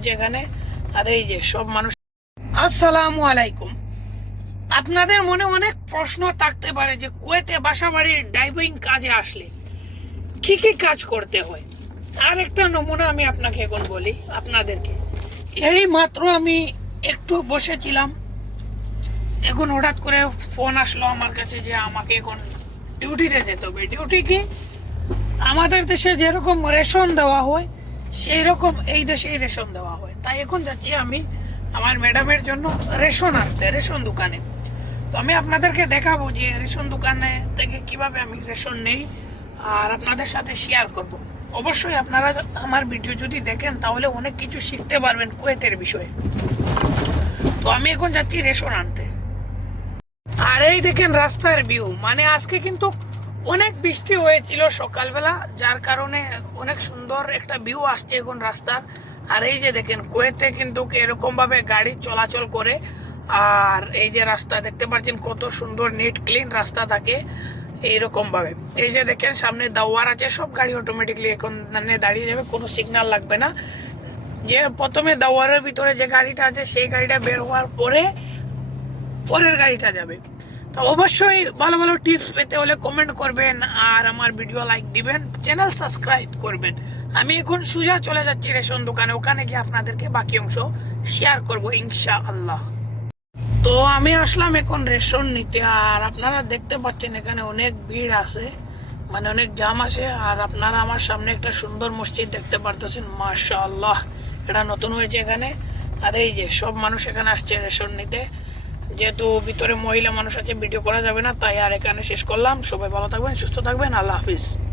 হয়েছে এখানে, আর এই যে সব মানুষ আসসালামু আলাইকুম। আপনাদের মনে অনেক প্রশ্ন থাকতে পারে যে কুয়েতে বাসা বাড়ির ড্রাইভিং কাজে আসলে কি কি কাজ করতে হয়। আর একটা নমুনা আমি আপনাকে এখন বলি, আপনাদেরকে। এই মাত্র আমি একটু বসেছিলাম। এখন হঠাৎ করে ফোন আসলো আমার কাছে যে আমাকে এখন ডিউটিতে যেতে হবে। ডিউটি কি? আমাদের দেশে যেরকম রেশন দেওয়া হয় সেই রকম এই দেশেই রেশন দেওয়া হয়। তাই এখন যাচ্ছি আমি আমার ম্যাডামের জন্য রেশন আনতে, রেশন দোকানে। তো আমি আপনাদেরকে দেখাবো যে রেশন দোকানে থেকে কীভাবে আমি রেশন নেই আর আপনাদের সাথে শেয়ার করব। অবশ্যই আপনারা আমার ভিডিও যদি দেখেন তাহলে অনেক কিছু শিখতে পারবেন কুয়েতের বিষয়ে। তো আমি এখন যাচ্ছি রেশন আনতে। আর এই দেখেন রাস্তার ভিউ মানে আজকে কিন্তু অনেক বৃষ্টি হয়েছিল সকালবেলা, যার কারণে অনেক সুন্দর একটা ভিউ আসছে এখন রাস্তার। আর এই যে দেখেন, কুয়েতে কিন্তু এরকম ভাবে গাড়ি চলাচল করে, আর এই যে রাস্তা, দেখতে পাচ্ছেন কত সুন্দর নিট ক্লিন রাস্তা থাকে এইরকম ভাবে এই যে দেখেন, সামনে দাওয়ার আছে, সব গাড়ি অটোমেটিকলি এখন মানে দাঁড়িয়ে যাবে, কোনো সিগন্যাল লাগবে না। যে প্রথমে দাওয়ারের ভিতরে যে গাড়িটা আছে, সেই গাড়িটা বের হওয়ার পরে, পরের গাড়িটা যাবে। তো অবশ্যই ভালো ভালো টিপস পেতে হলে কমেন্ট করবেন আর আমার ভিডিও লাইক দিবেন চ্যানেল সাবস্ক্রাইব করবেন। আমি এখন সুজা চলে যাচ্ছি রেশন দোকানে, ওখানে গিয়ে আপনাদেরকে বাকি অংশ শেয়ার করব ইনশা আল্লাহ তো আমি আসলাম এখন রেশন নিতে, আর আপনারা দেখতে পাচ্ছেন এখানে অনেক ভিড় আছে মানে অনেক জাম আছে, আর আপনারা আমার সামনে একটা সুন্দর মসজিদ দেখতে পারতেছেন মাশা আল্লাহ এটা নতুন হয়েছে এখানে, আর এই যে সব মানুষ এখানে আসছে রেশন নিতে। যেহেতু ভিতরে মহিলা মানুষ আছে ভিডিও করা যাবে না, তাই আর এখানে শেষ করলাম। সবাই ভালো থাকবেন, সুস্থ থাকবেন, আল্লাহ হাফিজ।